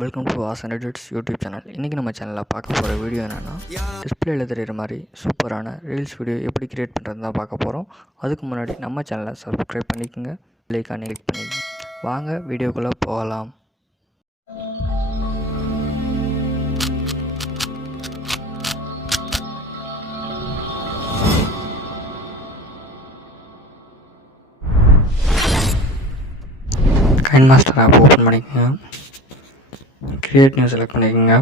Welcome to Vasan edits YouTube channel. இன்றைக்கி நம்ம சேனலில் பார்க்க போகிற வீடியோ என்னென்னா, டிஸ்பிளேயில் தெரிகிற மாதிரி சூப்பரான ரீல்ஸ் வீடியோ எப்படி க்ரியேட் பண்ணுறது தான் பார்க்க போகிறோம். அதுக்கு முன்னாடி நம்ம சேனலை சப்ஸ்கிரைப் பண்ணிக்கோங்க, பெல் ஐகானை கிளிக் பண்ணிக்கோங்க. வாங்க வீடியோக்குள்ளே போகலாம். கைன்மாஸ்டர் ஆப் ஓப்பன் பண்ணிக்கோங்க. கிரியேட் நியூ செலக்ட் பண்ணிக்கோங்க.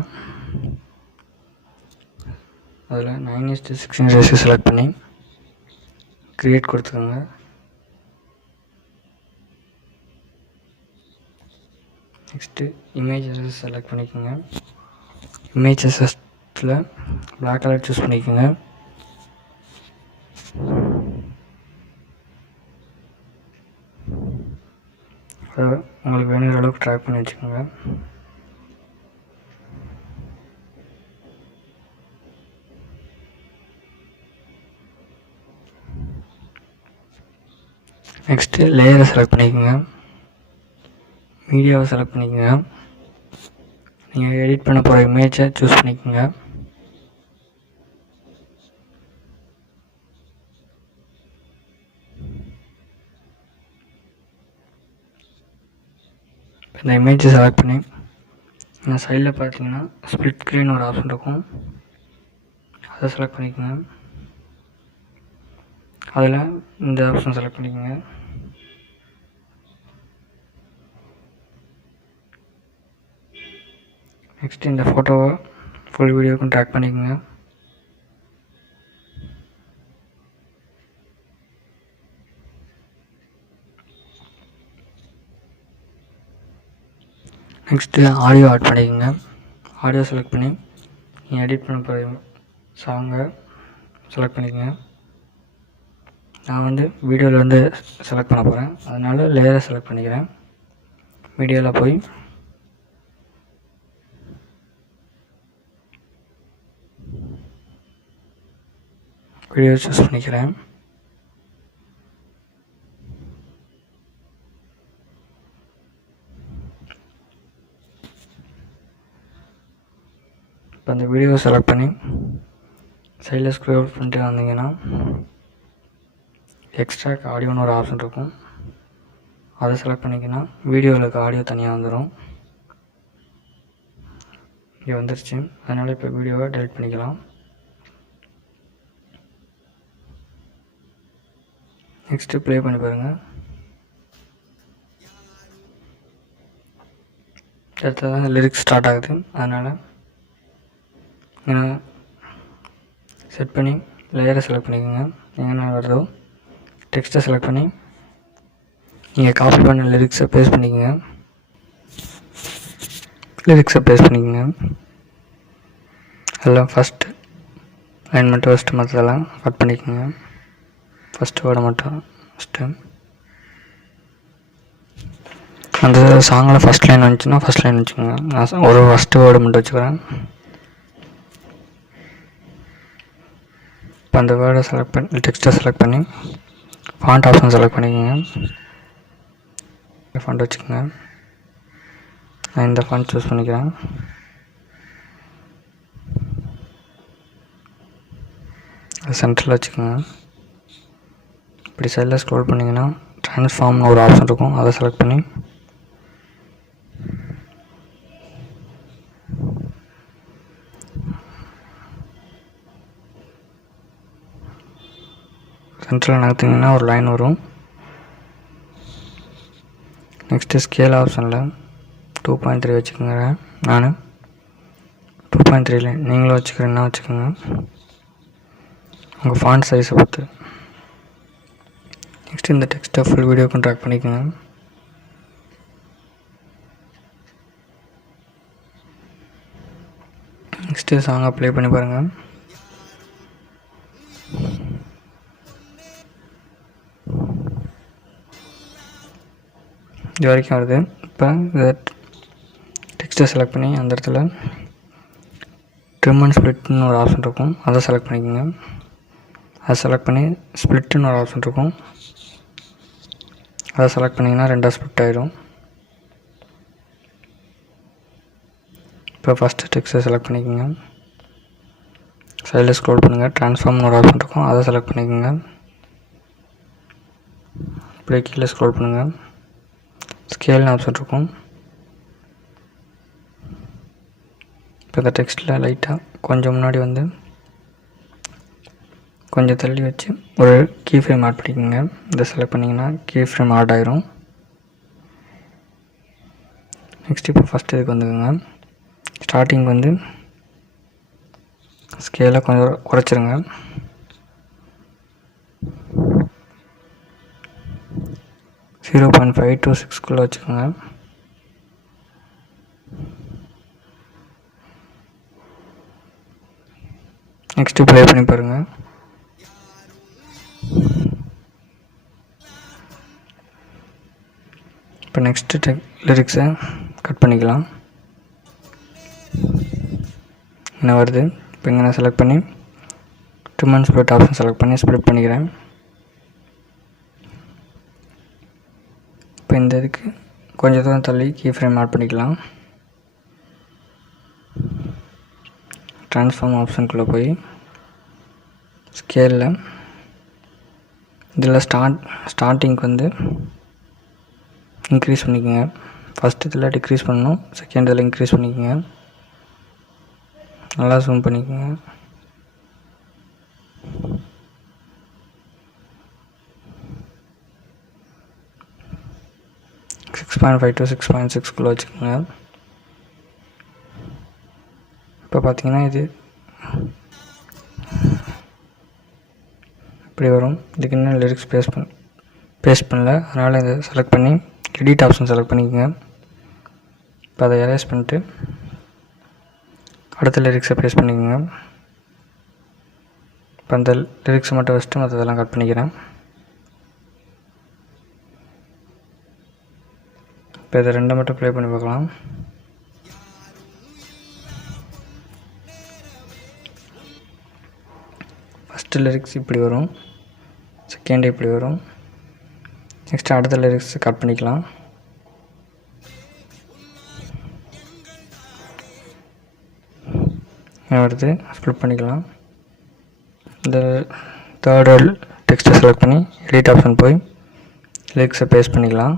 அதில் 9:16 ரேஷியோ செலக்ட் பண்ணி கிரியேட் கொடுத்துக்கோங்க. நெக்ஸ்ட்டு இமேஜஸ் செலக்ட் பண்ணிக்கோங்க. இமேஜஸில் பிளாக் கலர் சூஸ் பண்ணிக்கோங்க. உங்களுக்கு வேணுங்கிற அளவுக்கு ட்ராக் பண்ணி வச்சுக்கோங்க. நெக்ஸ்ட்டு லேயரை செலக்ட் பண்ணிக்கோங்க. மீடியாவை செலக்ட் பண்ணிக்கோங்க. நீங்கள் எடிட் பண்ண போகிற இமேஜை சூஸ் பண்ணிக்கோங்க. இந்த இமேஜை செலக்ட் பண்ணி இந்த சைடில் பார்த்தீங்கன்னா ஸ்ப்ளிட் ஸ்க்ரீன் ஒரு ஆப்ஷன் இருக்கும், அதை செலக்ட் பண்ணிக்கோங்க. அதில் இந்த ஆப்ஷன் செலக்ட் பண்ணிக்கோங்க. நெக்ஸ்ட் இந்த ஃபோட்டோவை ஃபுல் வீடியோவுக்கும் ட்ராக் பண்ணிக்கோங்க. நெக்ஸ்ட்டு ஆடியோ ஆட் பண்ணிக்கோங்க. ஆடியோ செலக்ட் பண்ணி நீங்கள் எடிட் பண்ண போகிற சாங்கை செலக்ட் பண்ணிக்கோங்க. நான் வீடியோவில் செலக்ட் பண்ண போகிறேன், அதனால் லேயரை செலக்ட் பண்ணிக்கிறேன். மீடியாவில் போய் வீடியோ சூஸ் பண்ணிக்கிறேன். இப்போ அந்த வீடியோவை செலக்ட் பண்ணி சைடில் ஸ்க்ரோல் பண்ணிட்டு வந்தீங்கன்னா எக்ஸ்ட்ராக்ட் ஆடியோன்னு ஒரு ஆப்ஷன் இருக்கும், அதை செலக்ட் பண்ணிங்கன்னா வீடியோவில் இருக்க ஆடியோ தனியாக வந்துடும். இங்கே வந்துருச்சு, அதனால் இப்போ வீடியோவை டெலிட் பண்ணிக்கலாம். நெக்ஸ்ட்டு ப்ளே பண்ணி பாருங்கள். அடுத்ததான் லிரிக்ஸ் ஸ்டார்ட் ஆகுது, அதனால் செட் பண்ணி லேயரை செலக்ட் பண்ணிக்கோங்க. எங்கன்னா வருதோ டெக்ஸ்ட்டை செலக்ட் பண்ணி நீங்கள் காப்பி பண்ண லிரிக்ஸை பேஸ்ட் பண்ணிக்கோங்க. எல்லாம் ஃபஸ்ட்டு லைன் மட்டும் ஃபஸ்ட்டு மற்றதெல்லாம் கட் பண்ணிக்கோங்க. ஃபஸ்ட்டு வேர்டை மட்டும் ஃபஸ்ட்டு அந்த சாங்கில் ஃபஸ்ட் லைன் வந்துச்சுன்னா ஃபஸ்ட் லைன் வச்சுக்கோங்க. நான் ஒரு ஃபஸ்ட்டு வேர்டு மட்டும் வச்சுக்கிறேன். இப்போ அந்த வேர்டை செலக்ட் பண்ணி டெக்ஸ்ட்டை செலக்ட் பண்ணி ஃபாண்ட் ஆப்ஷன் செலக்ட் பண்ணிக்கோங்க. ஃபாண்ட் வச்சுக்கோங்க. நான் இந்த ஃபாண்ட் சூஸ் பண்ணிக்கிறேன். அது சென்டரில் வச்சுக்கோங்க. இப்படி சைடில் ஸ்க்ரோல் பண்ணிங்கன்னா ட்ரான்ஸ்ஃபார்ம்னு ஒரு ஆப்ஷன் இருக்கும், அதை செலக்ட் பண்ணி சென்டரில் நகர்த்திங்கன்னா ஒரு லைன் வரும். நெக்ஸ்ட்டு ஸ்கேல் ஆப்ஷனில் 2.3 வச்சுக்கோங்க. நான் 2.3 நீங்களும் வச்சுக்கிறேன்னா வச்சுக்கோங்க, உங்கள் ஃபாண்ட் சைஸை பொறுத்து. நெக்ஸ்ட்டு இந்த டெக்ஸ்ட்டை ஃபுல் வீடியோக்கும் ட்ராக் பண்ணிக்கோங்க. நெக்ஸ்ட்டு சாங்கை ப்ளே பண்ணி பாருங்கள். இது வரைக்கும் வருது. இப்போ இதை டெக்ஸ்ட்டை செலக்ட் பண்ணி அந்த இடத்துல ட்ரிம் அண்ட் ஸ்ப்ளிட்னு ஒரு ஆப்ஷன் இருக்கும், அதை செலக்ட் பண்ணிக்கோங்க. அதை செலக்ட் பண்ணி ஸ்ப்ளிட்டுன்னு ஒரு ஆப்ஷன் இருக்கும், அதை செலக்ட் பண்ணிங்கன்னா ரெண்டாக ஸ்ப்ளிட் ஆகிடும். இப்போ ஃபஸ்ட்டு டெக்ஸ்ட்டை செலக்ட் பண்ணிக்கோங்க. சைடில் ஸ்க்ரோல் பண்ணுங்கள், ட்ரான்ஸ்ஃபார்ம்னு ஒரு ஆப்ஷன் இருக்கும், அதை செலக்ட் பண்ணிக்கோங்க. அப்படியே கீழே ஸ்க்ரோல் பண்ணுங்கள், ஸ்கேல்னு ஆப்ஷன் இருக்கும். இப்போ இந்த டெக்ஸ்ட்டில் லைட்டாக கொஞ்சம் முன்னாடி வந்து கொஞ்சம் தள்ளி வச்சு ஒரு கீ ஃப்ரேம் ஆட் பண்ணிக்கோங்க. இதை செலக்ட் பண்ணிங்கன்னா கீ ஃப்ரேம் ஆட் ஆயிரும். நெக்ஸ்ட் இப்போ ஃபஸ்ட் இதுக்கு வந்துக்கோங்க. ஸ்டார்டிங் வந்து ஸ்கேலை கொஞ்சம் குறைச்சிருங்க. ஜீரோ 0.5 to 6 வச்சுக்கோங்க. நெக்ஸ்ட்டு ப்ளே பண்ணி பாருங்கள். இப்போ நெக்ஸ்ட்டு லிரிக்ஸை கட் பண்ணிக்கலாம். என்ன வருது இப்போ இங்கே நான் செலக்ட் பண்ணி trim and split option select பண்ணி ஸ்ப்ளிட் பண்ணிக்கிறேன். இப்போ இந்த இதுக்கு கொஞ்சம் தூரம் தள்ளி கீ ஃப்ரேம் ஆட் பண்ணிக்கலாம். ட்ரான்ஸ்ஃபார்ம் ஆப்ஷனுக்குள்ளே போய் ஸ்கேலில் இதில் ஸ்டார்டிங்க்கு வந்து இன்க்ரீஸ் பண்ணிக்கோங்க. ஃபஸ்ட் இதில் டிக்ரீஸ் பண்ணணும், செகண்ட் இதில் இன்க்ரீஸ் பண்ணிக்கோங்க. நல்லா ஜூம் பண்ணிக்கோங்க. சிக்ஸ் 6.5 to 6.6 வச்சுக்கோங்க. இப்போ பார்த்தீங்கன்னா இது இப்படி வரும். இதுக்கு இன்னும் லிரிக்ஸ் பேஸ்ட் பண்ணல, அதனால் இதை செலக்ட் பண்ணி எடிட் ஆப்ஷன் செலக்ட் பண்ணிக்கோங்க. இப்போ அதை எரேஸ் பண்ணிட்டு அடுத்த லிரிக்ஸை பேஸ்ட் பண்ணிக்கோங்க. இப்போ அந்த லிரிக்ஸை மட்டும் வச்சுட்டு மற்றதெல்லாம் கட் பண்ணிக்கிறேன். இப்போ இதை ரெண்டை மட்டும் ப்ளே பண்ணி பார்க்கலாம். ஃபஸ்ட்டு லிரிக்ஸ் இப்படி வரும், செகண்ட் இப்படி வரும். நெக்ஸ்ட்டு அடுத்த லிரிக்ஸ் கட் பண்ணிக்கலாம். வருது ஸ்ப்ளிட் பண்ணிக்கலாம். இந்த தேர்ட் டெக்ஸ்ட்டை செலக்ட் பண்ணி எடிட் ஆப்ஷன் போய் லிரிக்ஸை பேஸ்ட் பண்ணிக்கலாம்.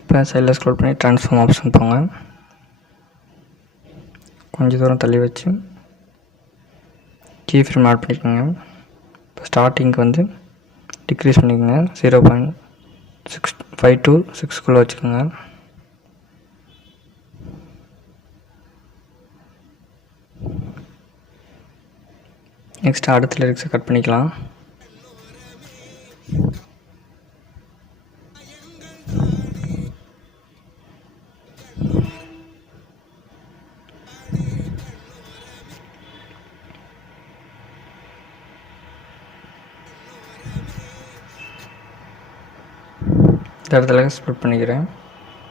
இப்போ சைடில் ஸ்க்ரோல் பண்ணி ட்ரான்ஸ்ஃபார்ம் ஆப்ஷன் போங்க. கொஞ்சம் தூரம் தள்ளி வச்சு கீ ஃப்ரேம் ஆட் பண்ணிக்கோங்க. இப்போ ஸ்டார்டிங்க்கு வந்து டிக்ரீஸ் பண்ணிக்கோங்க. 0.5 to 6 வச்சுக்கோங்க. நெக்ஸ்ட்டு அடுத்த லிரிக்ஸை கட் பண்ணிக்கலாம். இந்த இடத்துல ஸ்ப்ளிட் பண்ணிக்கிறேன்.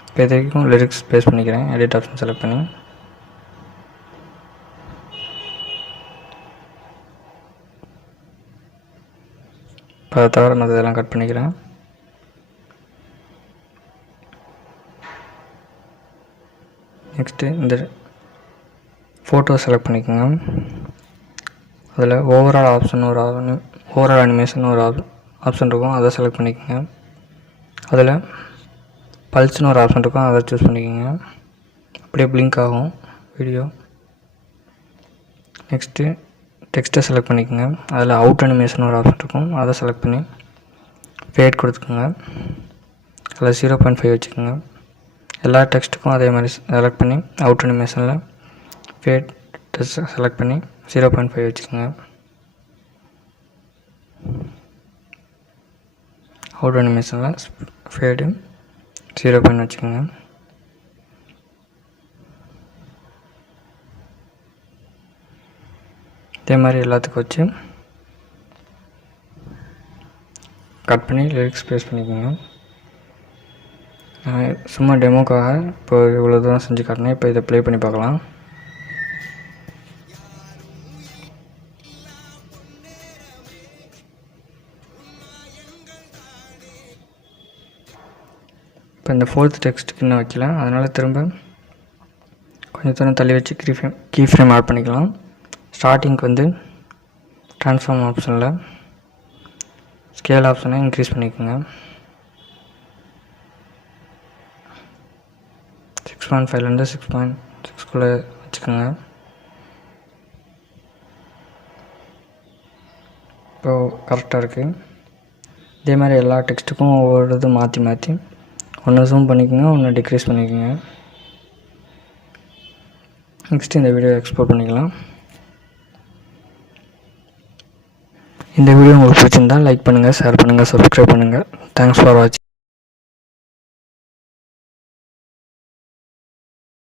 இப்போ இது வரைக்கும் லிரிக்ஸ் பேஸ்ட் பண்ணிக்கிறேன். எடிட் ஆப்ஷன் செலக்ட் பண்ணி இப்போ அதை தவிர மற்றதெல்லாம் கட் பண்ணிக்கிறேன். நெக்ஸ்ட்டு இந்த ஃபோட்டோ செலக்ட் பண்ணிக்கோங்க. அதில் ஓவரால் ஆப்ஷன் ஓவரால் அனிமேஷன் ஒரு ஆப்ஷன் இருக்கும், அதை செலக்ட் பண்ணிக்கோங்க. அதில் பல்ஸ்னு ஒரு ஆப்ஷன் இருக்கும், அதை சூஸ் பண்ணிக்கோங்க. அப்படியே பிளிங்க் ஆகும் வீடியோ. நெக்ஸ்ட்டு டெக்ஸ்ட்டை செலக்ட் பண்ணிக்கோங்க. அதில் அவுட் அனிமேஷன் ஒரு ஆப்ஷன் இருக்கும், அதை செலக்ட் பண்ணி ஃபேட் கொடுத்துக்கோங்க. அதில் 0.5 வச்சுக்கோங்க. எல்லா டெக்ஸ்ட்டுக்கும் அதே மாதிரி செலக்ட் பண்ணி அவுட் அனிமேஷனில் ஃபேட் டெக்ஸ்ட்டை செலக்ட் பண்ணி 0.5 வச்சுக்கோங்க. அவுட் அனிமேஷனில் ஃபேடு 0.5 வச்சுக்கோங்க. இதே மாதிரி எல்லாத்துக்கும் வச்சு கட் பண்ணி லிரிக்ஸ் பேஸ்ட் பண்ணிக்கோங்க. சும்மா டெமோக்காக இப்போ இவ்வளோ தூரம் செஞ்சு காட்டினேன். இப்போ இதை ப்ளே பண்ணி பார்க்கலாம். இப்போ இந்த 4th டெக்ஸ்ட்டுக்கு இன்னும் வைக்கல, அதனால் திரும்ப கொஞ்சம் தூரம் தள்ளி வச்சு கீ ஃப்ரேம் ஆட் பண்ணிக்கலாம். ஸ்டார்டிங்க்கு வந்து ட்ரான்ஸ்ஃபார்ம் ஆப்ஷனில் ஸ்கேல் ஆப்ஷனை இன்க்ரீஸ் பண்ணிக்கோங்க. 6.5லேருந்து 6.6குள்ளே வச்சுக்கோங்க. இப்போது கரெக்டாக இருக்குது. இதே மாதிரி எல்லா டெக்ஸ்ட்டுக்கும் ஒவ்வொரு இது மாற்றி ஒன்று ஜூம் பண்ணிக்கோங்க, ஒன்று டிக்ரீஸ் பண்ணிக்கோங்க. நெக்ஸ்ட்டு இந்த வீடியோ எக்ஸ்போர்ட் பண்ணிக்கலாம். இந்த வீடியோ உங்களுக்கு பிடிச்சிருந்தால் லைக் பண்ணுங்கள், ஷேர் பண்ணுங்கள், சப்ஸ்கிரைப் பண்ணுங்கள். தேங்க்ஸ் ஃபார் வாட்சிங்.